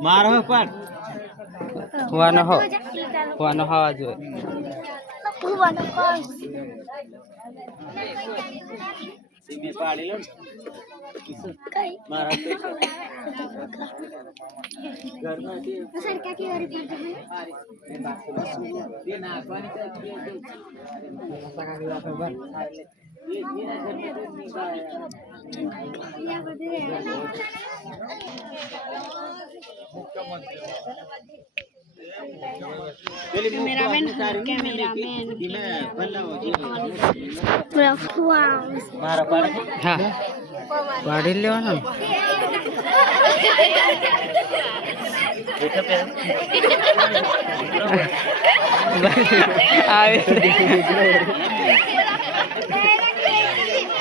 મારો પણ હુવાનો હવા જોઈએ સીમે પાડી લો મારા ઘરમાંથી સરકાર की वाली बात है ये नाखवानी હા પાડી લેવાનો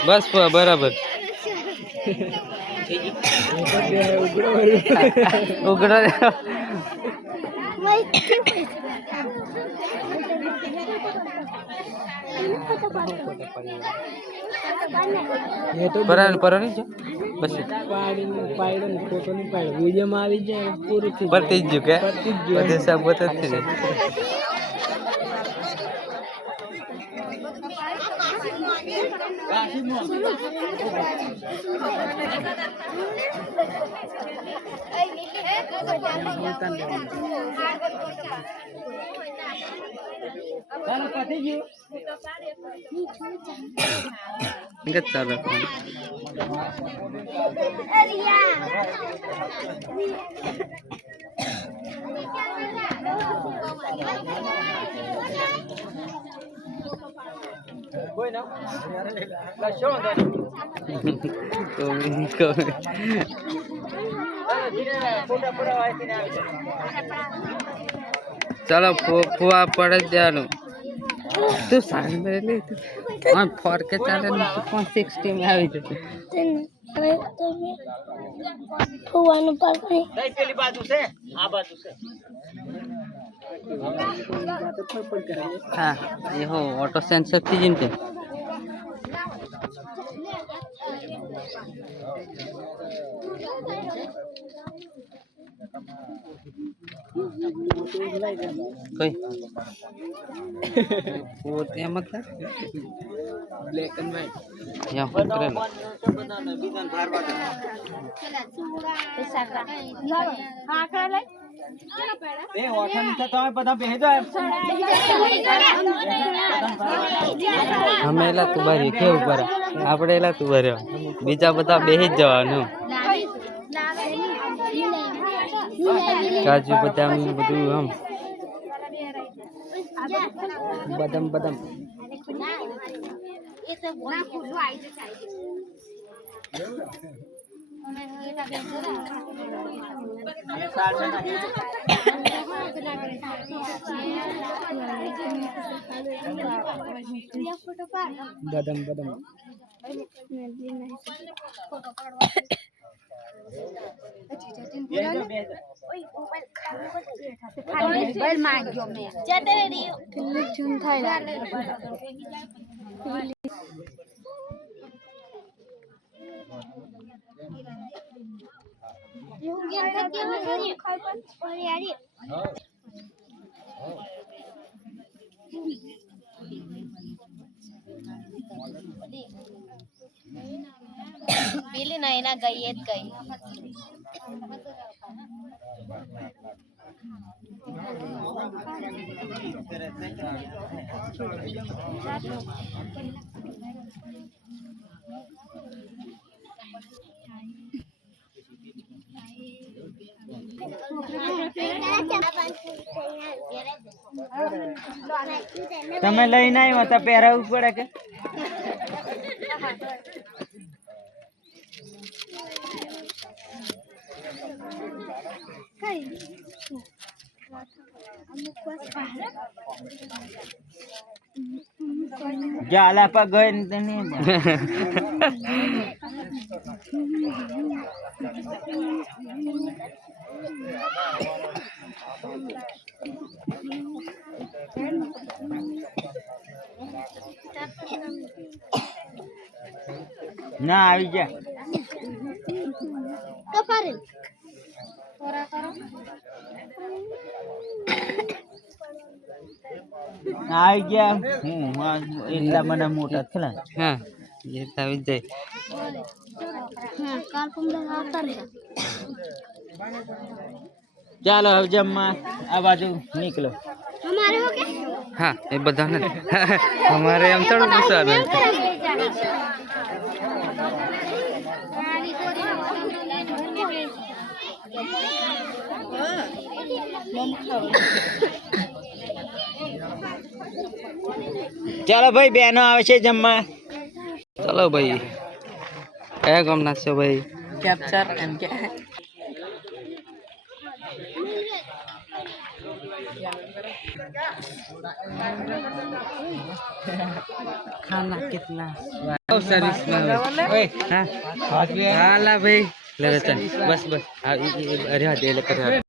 બસ બરાબર ઉઘડો પર નહીં બસ પાડ્યો ને ફોટો નહીં પાડ્યો વિડીયોમાં આવી જાય પૂરું થઈ પરતી જ કે બધે સાબત જ થઈ ચાલો કોઈ ના ચાલો ફુવા પડે ત્યાંનું તું સારી લે ફોર કે ચાલે 60 માં આવી જશે ફુવાનું પર પેલી બાજુ છે આ બાજુ છે हाँ ये हो ऑटो सेंसर थी जिनके कोई वो ते मतलब ब्लैक एंड व्हाइट यहाँ पर करें हाँ कर ले એ ઓઠન છે તમે બધા બેહી જાવ અમે એલા તું ભરી કેવું પર આપણે એલા તું ભર્યો બીજા બધા બેહી જ જવાનું કાજુ બદામ બધું આમ બદામ એ તો ના ફૂલો આવી જશે बदम પેલી ના એના ગઈ જ ગઈ તમે લઈને આવ્યા હતા પહેરાવું પડે કે जाला पर गए नहीं ના આવી જા આવી ગયા એટલા મને મોટા થયેલા હા એ તો આવી જાય ચાલો હવે જમવા આ બાજુ નીકળો હા એ બધા ને અમારે એમ થોડું પૂછવાનું ચાલો ભાઈ બેનો આવે છે જમવા ચલો ભાઈ કયા ગામના છો ભાઈ કેપ્ચર એમ કે खाना कितना सर्विस में हाँ ला भाई ले चल बस बस अरे दे ले कर